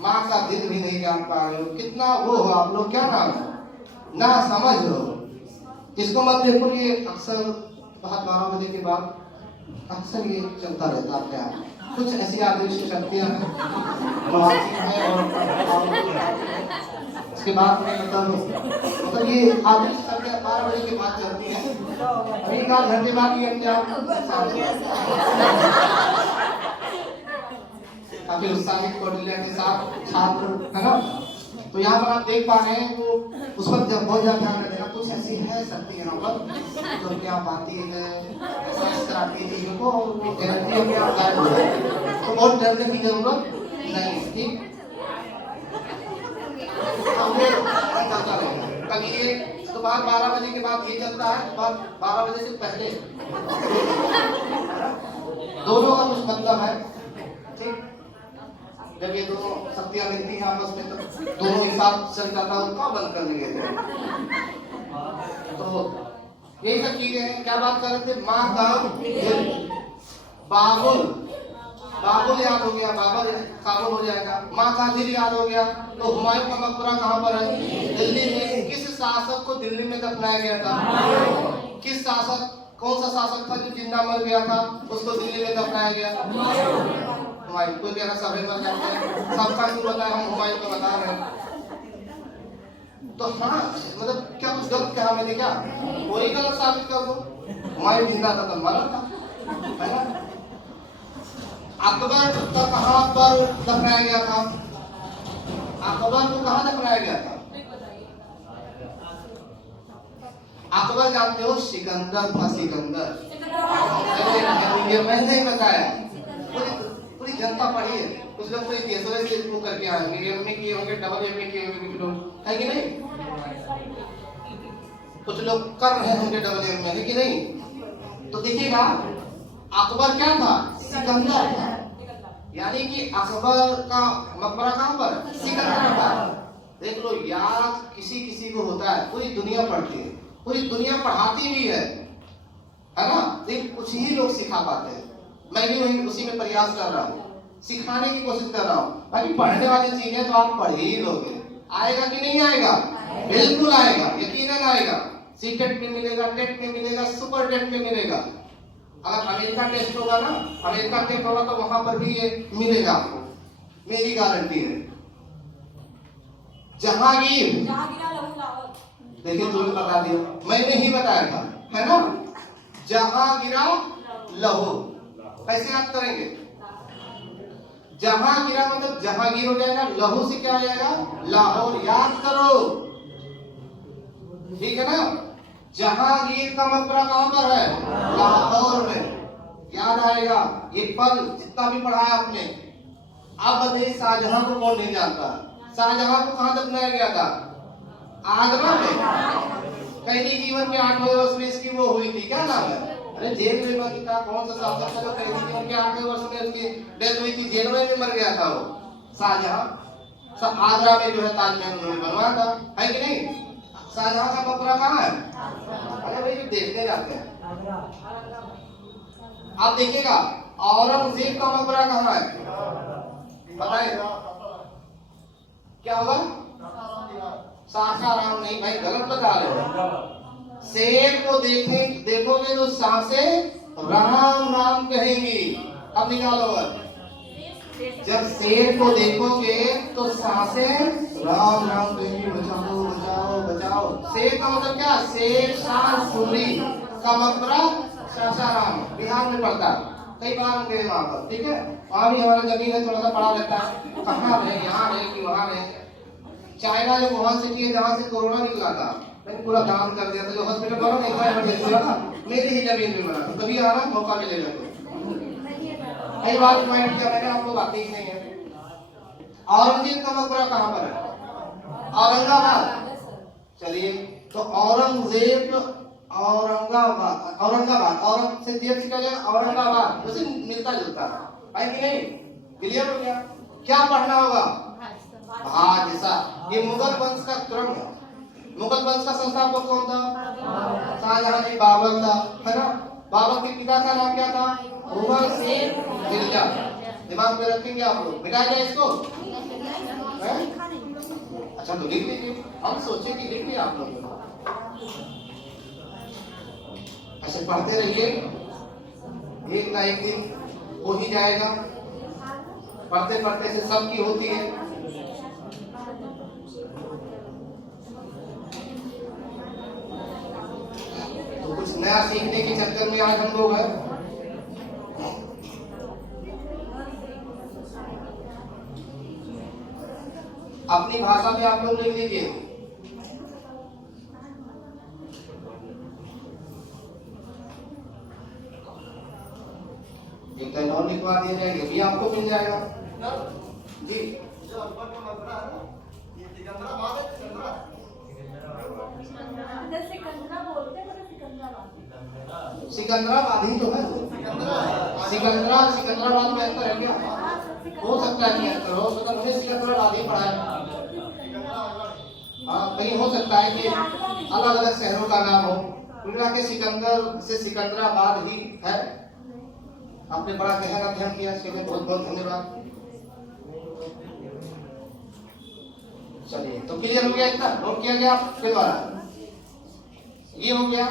माँ का दिल भी नहीं जान पा रहे हो, कितना वो हो आप लोग, क्या नाम है? ना समझ लो इसको मत देखो। ये अक्सर बहुत 12 बजे के बाद अक्सर ये चलता रहता है। क्या कुछ ऐसी आदर्श शक्तियाँ हैं और इसके बाद में मतलब ये आदर्श शक्तियाँ 12 बजे के बाद चलती हैं। अभी 1 घंटे बाद ये काफी उत्साहित कौटिल्य के साथ छात्र, है ना? तो यहाँ पर आप देख पा रहे हैं, वो उस पर जब बहुत ज्यादा ध्यान देना। कुछ ऐसी है शक्ति यहाँ पर जो क्या पाती है, कराती है चीजों को, तो बहुत डरने की जरूरत नहीं। ठीक, चलता रहेगा। कभी ये दोपहर 12 बजे के बाद ये चलता है, 12 बजे से पहले दोनों का कुछ मतलब है। ठीक, जब ये दोनों शक्तियां मिलती हैं आपस में तो दोनों एक साथ चल जाता है, कहाँ बंद करने गए थे। तो यही सब चीजें हैं। क्या बात कर रहे थे? माँ का दिल, बाबुल, बाबुल याद हो गया, बाबुल काबुल हो जाएगा। माँ का दिल याद हो गया। तो हुमायूं का मकबरा कहाँ पर है? दिल्ली में। किस शासक को दिल्ली में दफनाया गया था? किस शासक, कौन सा शासक था जो जिंदा मर गया था, उसको दिल्ली में दफनाया गया? हुमायूं। कोई कह रहा सभी मर जाते हैं, सबका क्यों बताया, हम हुमायूं को बता रहे हैं। तो हाँ, मतलब क्या कुछ गलत कहा मैंने क्या? कोई गलत साबित कर दो। हुमायूं जिंदा था तो मरा था, है ना? अकबर का कहाँ पर दफनाया गया था? अकबर को कहाँ दफनाया गया था? अकबर जानते हो? सिकंदर था, सिकंदर। ये मैंने नहीं बताया, पूरी जनता पढ़ी है। कुछ लोग तो इतिहास से वो करके आएंगे, एमए किए होंगे, डबल एमए किए होंगे, कुछ लोग है कि नहीं? कुछ लोग कर रहे होंगे डबल एमए, है कि नहीं? तो देखिएगा, अकबर क्या था? सिकंदर था। यानी कि अकबर का मकबरा कहाँ पर? सिकंदर का। देख लो याद किसी किसी को होता है, पूरी दुनिया पढ़ती है, पूरी दुनिया पढ़ाती भी है ना? लेकिन कुछ ही लोग सिखा पाते हैं। मैं भी वही उसी में प्रयास कर रहा हूँ, सिखाने की कोशिश कर रहा हूँ। बाकी पढ़ने वाली चीजें तो आप पढ़ ही लोगे। आएगा कि नहीं आएगा? बिल्कुल आएगा, यकीनन आएगा। सीटेट में मिलेगा, टेट में मिलेगा, सुपर टेट में मिलेगा। अगर अमेरिका टेस्ट होगा ना, अमेरिका टेस्ट होगा तो वहां पर भी ये मिलेगा आपको, मेरी गारंटी है। जहांगीर, देखिए तुम्हें बता दिया, मैंने ही बताया था, है ना? जहां गिरा लहू, कैसे याद करेंगे? जहां गिरा मतलब जहांगीर हो जाएगा, लहू से क्या हो जाएगा? लाहौर। याद करो, ठीक है ना? जहांगीर का मकबरा कहां पर है? लाहौर में। याद आएगा ये पल जितना भी पढ़ा है आपने। अब बताइए शाहजहां को कौन नहीं जानता? शाहजहां को कहां दफनाया गया था? आगरा में। कैदी जीवन के 8वें वर्ष में इसकी वो हुई थी, क्या नाम है? अरे जेल में बंद था, कौन सा शासक था जो कैदी जीवन के 8वें वर्ष में उसकी डेथ हुई थी? जेल में मर गया था वो शाहजहां। आगरा में जो है ताजमहल उन्होंने बनवाया था, है कि नहीं? शाहजहां का मकबरा कहाँ है? अरे भाई जो देखने जाते हैं। आप देखिएगा औरंगजेब का मकबरा कहाँ है? बताइए क्या होगा? सासाराम नहीं भाई, गलत बता रहे हो। शेर को देखोगे तो सांसें राम राम कहेंगी। अब निकालो, जब शेर को देखोगे तो सांसें राम राम कहेंगी। बचाओ बचाओ बचाओ। शेर का मतलब क्या? शेर शाह सूरी का मकबरा सासाराम, बिहार में पड़ता है। कई बार हम गए वहाँ पर, ठीक है? वहाँ भी हमारा जमीन है, थोड़ा सा पड़ा रहता है। कहाँ रहे, यहाँ रहे कि वहाँ रहे? चाइना जो वुहान सिटी है जहाँ से कोरोना निकला था, मैंने पूरा दान कर दिया था। जो हॉस्पिटल बना नहीं था, इमरजेंसी वाला, मेरी ही जमीन में बना। कभी आना मौका मिलेगा तो। कई बार पॉइंट किया मैंने, आपको बातें ही नहीं है। औरंगजेब का मकबरा कहाँ पर है? औरंगाबाद। चलिए, तो औरंगजेब औरंगाबाद, औरंग से जेब निकल गया औरंगाबाद, उसे मिलता जुलता है कि नहीं? क्लियर हो गया? क्या पढ़ना होगा? भाषा। ये मुगल वंश का क्रम है। मुगल वंश का संस्थापक कौन था? शाहजहां नहीं, बाबर था, है ना? बाबर के पिता का नाम क्या था? उमर सिंह जिंदा। दिमाग में रखेंगे आप लोग, मिटा जाए इसको। अच्छा तो लिख लीजिए, हम सोचे कि लिख लिया आप लोग। ऐसे पढ़ते रहिए, एक ना एक दिन हो ही जाएगा। पढ़ते पढ़ते से सबकी होती है। तो कुछ नया सीखने के चक्कर में आज हम लोग हैं। अपनी भाषा में आप लोग लिख लीजिए। एक तो और लिखवा दिया जाएगा, भी आपको मिल जाएगा जी। सिकंदराबाद ही तो है। सिकंदराबाद में अंतर है क्या? हो सकता है नियंत्रण हो, मतलब मुझे सिकंदरा बाद ही पढ़ा है। हाँ, कहीं हो सकता है कि अलग अलग शहरों का नाम हो, कुल के सिकंदर से सिकंदराबाद ही है। आपने बड़ा गहन अध्ययन किया, इसके लिए बहुत बहुत धन्यवाद। चलिए, तो क्लियर हो गया, इतना नोट किया गया आपके द्वारा। ये हो गया,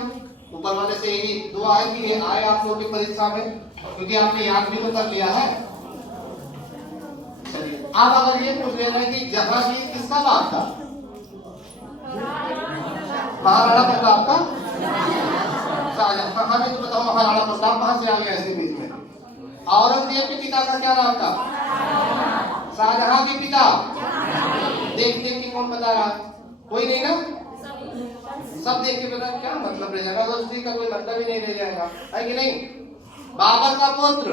ऊपर वाले से यही दुआ है कि ये आए आप लोगों की परीक्षा में, क्योंकि आपने याद भी तो कर लिया है। चलिए, अब अगर ये पूछ लेना है कि जहांगीर किसका बाप था? महाराणा प्रताप का। शाहजहां, हाँ जी, तो बताओ महाराणा प्रताप कहां से आ गया इसके बीच में? औरंगजेब के पिता का क्या नाम था? शाहजहां के पिता। देख देख के कौन बता रहा है? कोई नहीं ना? सब देख के बता, क्या मतलब रह जाएगा? दोस्ती का कोई मतलब ही नहीं रह जाएगा, है कि नहीं? बाबर का पुत्र,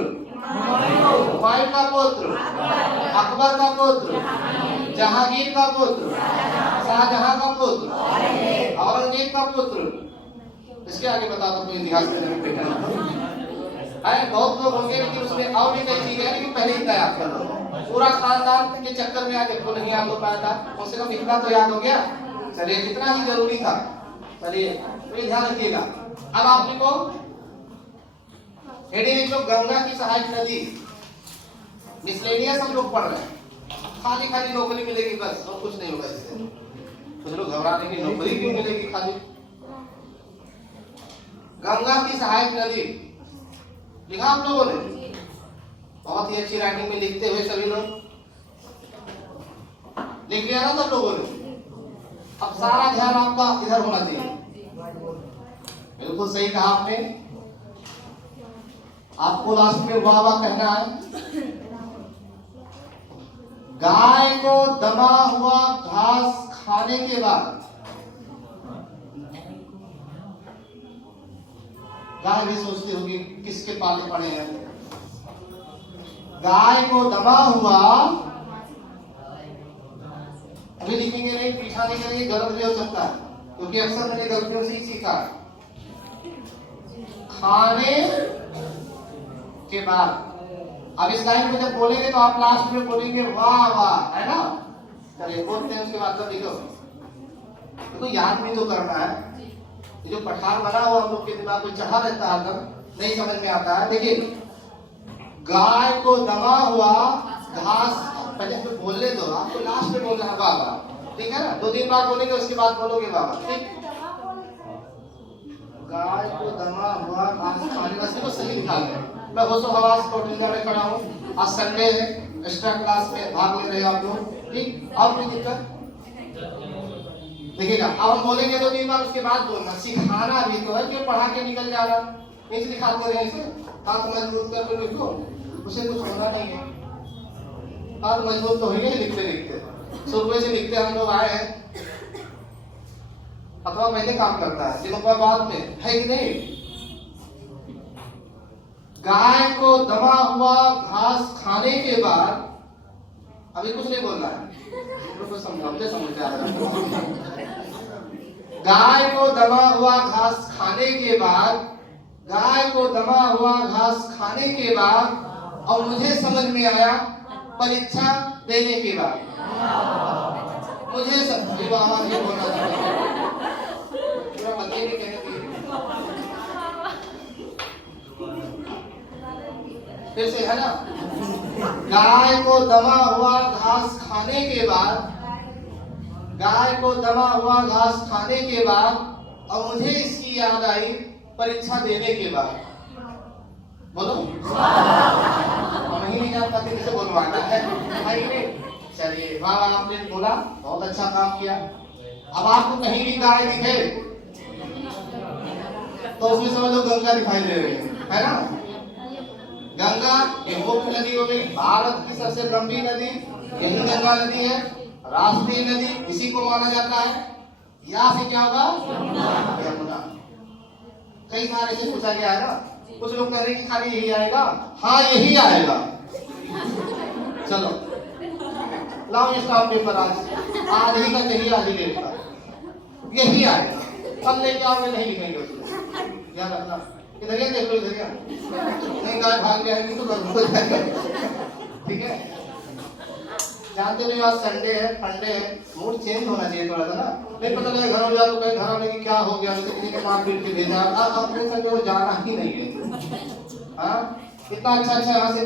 हुमायूं का पुत्र, अकबर का पुत्र, जहांगीर का पुत्र, शाहजहां का पुत्र, औरंगजेब का पुत्र। इसके आगे बता दो कोई इतिहास में नहीं बेटा है। बहुत लोग होंगे, लेकिन उसमें और भी कई चीजें हैं, लेकिन पहले ही याद कर लो। पूरा खानदान के चक्कर में आज देखो नहीं याद हो पाया था, कम से कम इतना तो याद हो गया। चलिए, कितना ही जरूरी था। चलिए, तो ये ध्यान रखिएगा। अब आप लिखो हेडिंग लिखो, गंगा की सहायक नदी। मिसलेनियस हम लोग पढ़ रहे हैं, खाली खाली नौकरी मिलेगी बस, और कुछ नहीं होगा इससे। कुछ लोग घबराने की, नौकरी क्यों मिलेगी खाली? गंगा की सहायक नदी लिखा आप लोगों ने, बहुत ही अच्छी राइटिंग में लिखते हुए सभी लोग लिख लिया ना सब लोगों ने। अब सारा ध्यान आपका इधर होना चाहिए। बिल्कुल सही कहा आपने। आपको लास्ट में वाह वाह कहना है। गाय को दबा हुआ घास खाने के बाद, गाय भी सोचती होगी किसके पाले पड़े हैं। गाय को दबा हुआ, अभी लिखेंगे नहीं, पीछा नहीं करेंगे, गलत भी हो सकता है, क्योंकि अक्सर मैंने गलतियों से ही सीखा। खाने के बाद, अब इस लाइन में जब बोलेंगे तो आप लास्ट में बोलेंगे वाह वाह, है ना? चलिए, बोलते हैं, उसके बाद तो लिखो। देखो, याद भी तो करना है। ये जो पठार बना हुआ हम लोग के दिमाग में चढ़ा रहता है, अगर नहीं समझ में आता है। देखिए, गाय को दबा हुआ घास, पहले तो बोलने दो, आपको लास्ट में बोलना है बाबा, ठीक है ना? 2 दिन बाद बोलेंगे, उसके बाद बोलोगे बाबा, ठीक? गाय को दबा हुआ घास खाने का सिर्फ सही लिखा है। मैं होशो हवास कोटिंजा में खड़ा हूँ, आज संडे है, एक्स्ट्रा क्लास में भाग ले रहे हो आप लोग, ठीक? अब कोई दिक्कत देखिएगा। अब हम बोलेंगे 2 दिन बाद, उसके बाद बोलना। सिखाना भी तो है, क्यों पढ़ा के निकल जा रहा? नहीं सिखाते रहे इसे, हाथ मजबूत करके लिखो, उसे कुछ होना नहीं है। हाथ मजबूत तो होंगे लिखते लिखते, सुबह से लिखते हम लोग आए हैं, अथवा पहले काम करता है, दिनों बाद में, है कि नहीं? गाय को दबा हुआ घास खाने के बाद, अभी कुछ नहीं बोलना है, तो समझाते समझते आ रहा। गाय को दबा हुआ घास खाने के बाद, गाय को दबा हुआ घास खाने के बाद, और मुझे समझ में आया परीक्षा देने के बाद। मुझे ये बोलना पूरा बदले नहीं कहने दिए। फिर से, है ना? गाय को दबा हुआ घास खाने के बाद, गाय को दबा हुआ घास खाने के बाद, और मुझे इसकी याद आई परीक्षा देने के बाद। बोलो, नहीं जान पाते किसे बोलवाना है। चलिए, वाह वाह, आपने बोला, बहुत अच्छा काम किया। अब आपको कहीं भी गाय दिखे तो उसमें समझ लो गंगा दिखाई दे रही है ना? गंगा ये मुख्य नदी हो गई, भारत की सबसे लंबी नदी यही गंगा नदी है, राष्ट्रीय नदी इसी को माना जाता है। यहाँ से क्या होगा? यमुना। कई सारे से पूछा गया है ना, कुछ लोग कह रहे हैं कि खाली यही आएगा। हाँ, यही आएगा। चलो लाओ ये स्टाम्प पेपर, आज ही का यही, आज ही डेट का यही आएगा। कल लेके आओगे, नहीं लिखेंगे उसमें, याद रखना। इधर देख लो, इधर नहीं गाय भाग जाएगी तो हो जाएगा, ठीक है? जानते नहीं आज संडे है, फंडे है, मूड चेंज होना चाहिए थोड़ा सा ना। नहीं पता लगे घर में जाओ तो कहीं घर वाले की क्या हो गया, किसी ने मार पीट के भेजा, अब अपने संडे को जाना ही नहीं है। हाँ इतना अच्छा अच्छा यहाँ से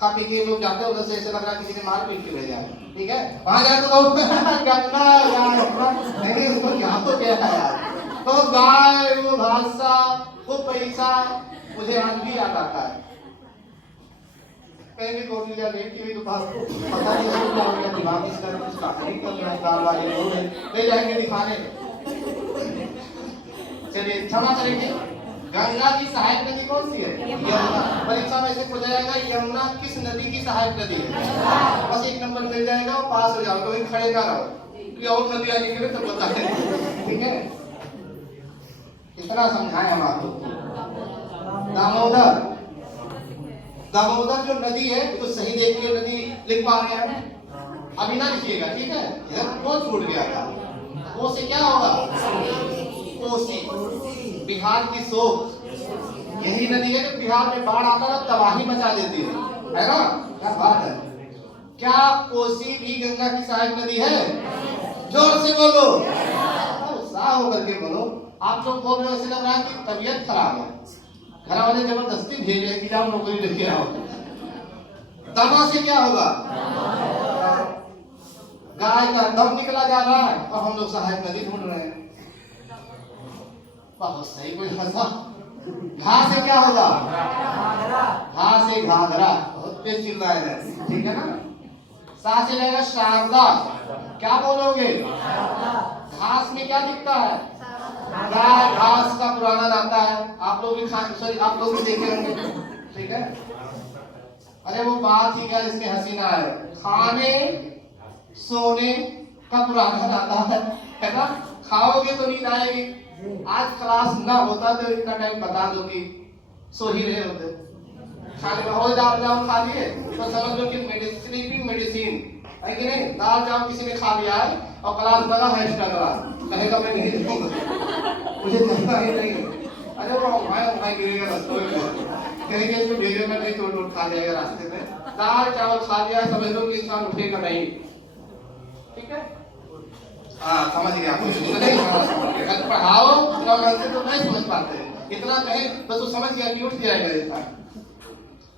खा पी के लोग जाते हैं, उधर से ऐसे लग रहा है किसी ने मार पीट के भेजा है, ठीक है। वहां जाए तो नहीं उसको क्या तो क्या है यार। तो गाय वो भाषा वो पैसा मुझे आज भी याद आता है। कहीं भी गोली या लेट की भी दुकान को पता नहीं क्या हो गया, दिमाग इस तरह कुछ काम नहीं कर रहा है, दाल वाले लोग ले जाएंगे दिखाने। चलिए क्षमा करेंगे, गंगा की सहायक नदी कौन सी है? यमुना। परीक्षा में ऐसे पूछा जाएगा यमुना किस नदी की सहायक नदी है, बस एक नंबर मिल जाएगा और पास हो जाओगे, कभी खड़े ना रहो और नदी आगे के तब बता दें, ठीक है। कितना समझाएं हम आपको। दामोदर, दामोदर जो नदी है तो सही देख के नदी लिख पा रहे हैं, अभी ना लिखिएगा, ठीक है। इधर कौन छूट गया था, वो से क्या होगा? कोसी, बिहार की शोक। यही नदी है जो बिहार में बाढ़ आता है तबाही मचा देती है ना। क्या बात है, क्या कोसी भी गंगा की सहायक नदी है? जोर से बोलो, उत्साह होकर के बोलो। आप लोग बोल रहे हो ऐसे लग रहा है कि तबीयत खराब है, घर वाले जबरदस्ती भेज रहे कि जाओ नौकरी लेके आओ। दमा से क्या होगा? गाय का दम निकला जा रहा है और हम लोग सहायक नदी ढूंढ रहे हैं। बहुत सही, कोई हंसा। घा से क्या होगा? घा से घाघरा, बहुत तेज चिल्ला है, ठीक है ना। सा से रहेगा शारदा, क्या बोलोगे? घास में क्या दिखता है? गाय घास का पुराना नाता है, आप लोग भी सॉरी आप लोग भी देखे होंगे, ठीक है। अरे वो बात ही क्या जिसमें हसीना है, खाने सोने का पुराना नाता है ना। खाओगे तो नींद आएगी। आज क्लास ना होता तो इतना टाइम बता दो कि सो ही रहे होते। खाने में हो दाल चावल खा लिए तो समझ लो कि स्लीपिंग मेडिसिन है कि नहीं। दाल चावल किसी ने खा लिया है और क्लास लगा है एक्स्ट्रा क्लास, कहेगा मैं नहीं दूंगा, मुझे जानना ही नहीं। अरे वो भाई गिरेगा रस्तों में, कहेंगे इसको भेजो मैं नहीं, तोड़ खा जाएगा रास्ते में। दाल चावल खा लिया समझ लो कि इंसान उठेगा नहीं, ठीक है। हाँ समझ गया, नहीं पढ़ाओ तो नहीं समझ पाते, इतना कहे बस वो समझ गया कि उठ जाएगा इंसान।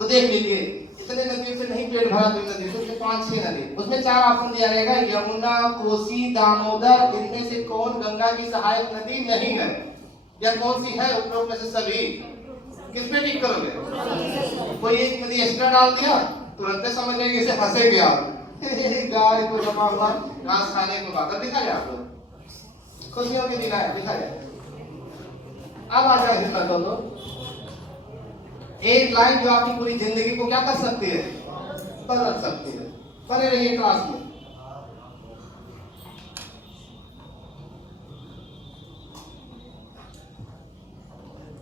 तो देख लीजिए इतने नदियों से नहीं पेट भरा, तो नदी से 5-6 नदी, उसमें 4 ऑप्शन दिया रहेगा, यमुना, कोसी, दामोदर। इनमें से कौन गंगा की सहायक नदी नहीं है, या कौन सी है उपरोक्त में से सभी? किस पे टिक करोगे? कोई एक नदी एक्स्ट्रा डाल दिया तुरंत समझ लेंगे इसे हंसे गया गाय को जमा हुआ घास खाने को बात दिखा जाए आपको, खुशियों के दिन आया दिखा जाए। अब आ जाए हिम्मत हो, एक लाइन जो आपकी पूरी जिंदगी को क्या कर सकती है? बदल सकती है। बने रहिए क्लास में।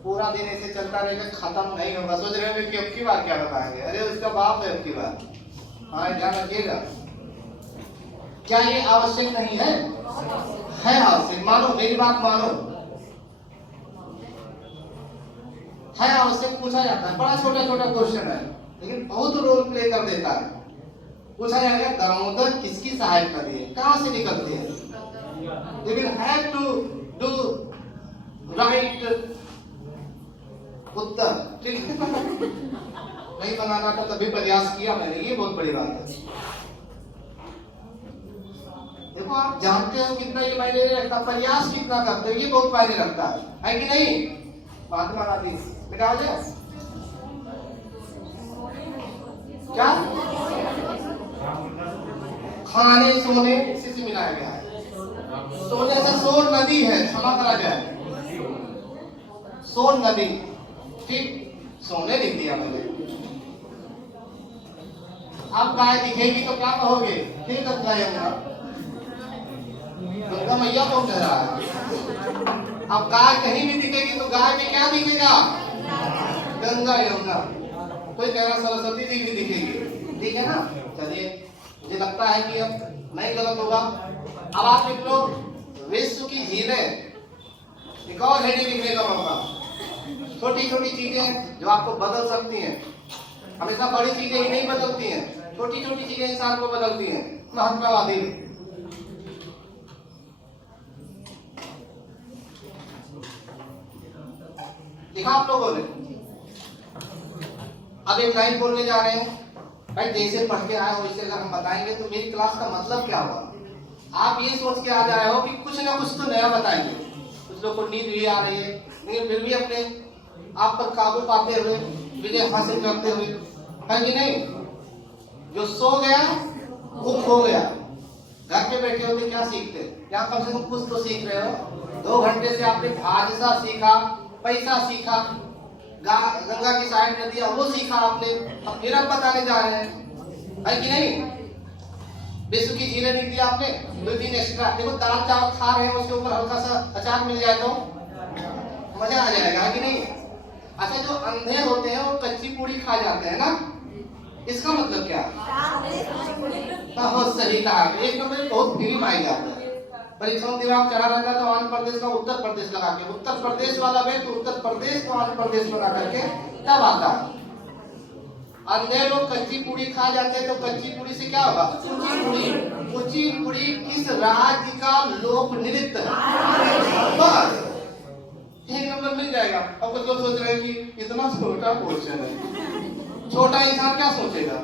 पूरा दिन ऐसे चलता रहेगा, खत्म नहीं होगा। सोच रहे हो कि अब की बार क्या बताएंगे? अरे उसका बाप है अब की बार। हाँ ध्यान रखिएगा। क्या ये आवश्यक नहीं है? है आवश्यक, मानो मेरी बात मानो, है आवश्यक। पूछा जाता है, बड़ा छोटा छोटा क्वेश्चन है लेकिन बहुत रोल प्ले कर देता है। पूछा जाएगा दामोदर किसकी सहायक नदी है, कहां से निकलती है? You will have to do right उत्तर, ठीक है। नहीं बनाना था तभी प्रयास किया मैंने, ये बहुत बड़ी बात है। देखो आप जानते हो कितना ये मायने रखता, प्रयास कितना करते हो ये बहुत मायने रखता है कि नहीं? महात्मा गांधी मिटा दे क्या? खाने सोने इसी से मिलाया गया है। सोने से सोन नदी है, क्षमा करा गया है, सोन नदी, ठीक। सोने लिख दिया मैंने। अब गाय दिखेगी तो क्या कहोगे? फिर गंगा यमुना, गंगा मैया कौन कह रहा है? अब गाय कहीं भी दिखेगी तो गाय में क्या दिखेगा? गंगा यमुना। कोई कह रहा सरस्वती जी भी दिखेगी, ठीक है ना। चलिए मुझे लगता है कि अब नहीं गलत होगा। अब आप लिख लो विश्व की झीलें, एक और हेडिंग लिखने का मौका। छोटी छोटी चीजें जो आपको बदल सकती हैं, हमेशा बड़ी चीजें ही नहीं बदलती हैं, छोटी छोटी चीजें इंसान को बदलती हैं। महात्मा गांधी लिखा आप लोगों ने। अब एक लाइन बोलने जा रहे हैं भाई, जैसे पढ़ के आए हो वैसे अगर हम बताएंगे तो मेरी क्लास का मतलब क्या हुआ। आप ये सोच के आ जा रहे हो कि कुछ ना कुछ तो नया बताएंगे। कुछ लोग को नींद भी आ रही है, लेकिन फिर भी अपने आप पर काबू पाते हुए विजय हासिल करते हुए, है कि नहीं। जो सो गया वो खो गया। घर पे बैठे होते क्या सीखते, क्या कम से कम कुछ तो सीख रहे हो। 2 घंटे से आपने भाषा सीखा, पैसा सीखा, गंगा की साइड नदियां वो सीखा आपने। अब फिर आप बताने जा रहे हैं, है कि नहीं। विश्व की झीलें लिख दी आपने, 2 दिन एक्स्ट्रा। देखो दाल चावल खा रहे हैं, उसके ऊपर हल्का सा अचार मिल जाए तो मजा आ जाएगा, है कि नहीं। अच्छा, जो अंधे होते हैं वो कच्ची पूरी खा जाते हैं ना, इसका मतलब क्या। बहुत सही कहा, 1 नंबर बहुत फ्री माइल जाता है। परीक्षाओं दिमाग चढ़ा रहता तो आंध्र प्रदेश का उत्तर प्रदेश लगा के, उत्तर प्रदेश वाला व्यक्ति उत्तर प्रदेश को आंध्र प्रदेश बना करके तब आता है। अंधे लोग कच्ची पूरी खा जाते हैं, तो कच्ची पूरी से क्या होगा, कुचिपुड़ी। कुचिपुड़ी किस राज्य का लोक नृत्य है। बस 1 नंबर मिल जाएगा। अब कुछ लोग सोच रहे हैं कि इतना छोटा क्वेश्चन है, छोटा इंसान क्या सोचेगा।